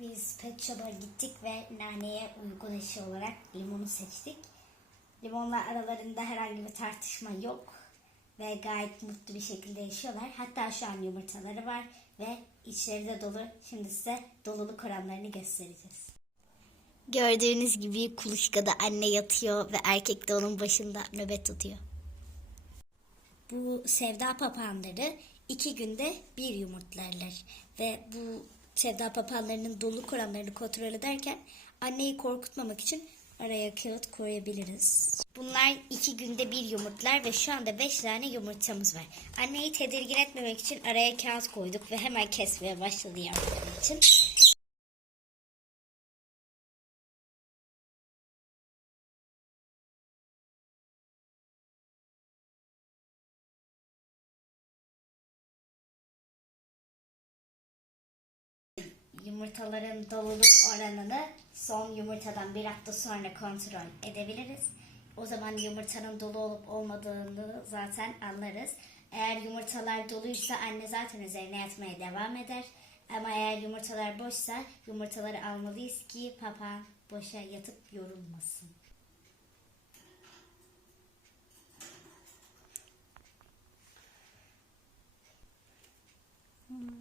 Biz pet shop'a gittik ve naneye uygun eşi olarak limonu seçtik. Limonla aralarında herhangi bir tartışma yok ve gayet mutlu bir şekilde yaşıyorlar. Hatta şu an yumurtaları var ve içleri de dolu. Şimdi size doluluk oranlarını göstereceğiz. Gördüğünüz gibi kuluçkada anne yatıyor ve erkek de onun başında nöbet tutuyor. Bu sevda papağanları iki günde bir yumurtlarlar. Ve bu sevda papağanlarının doluluk oranlarını kontrol ederken anneyi korkutmamak için araya kağıt koyabiliriz. Bunlar iki günde bir yumurtlar ve şu anda beş tane yumurtamız var. Anneyi tedirgin etmemek için araya kağıt koyduk ve hemen kesmeye başladı yavrular için. Yumurtaların doluluk oranını son yumurtadan bir hafta sonra kontrol edebiliriz. O zaman yumurtanın dolu olup olmadığını zaten anlarız. Eğer yumurtalar doluysa anne zaten üzerine yatmaya devam eder. Ama eğer yumurtalar boşsa yumurtaları almalıyız ki papağan boşa yatıp yorulmasın. Hmm.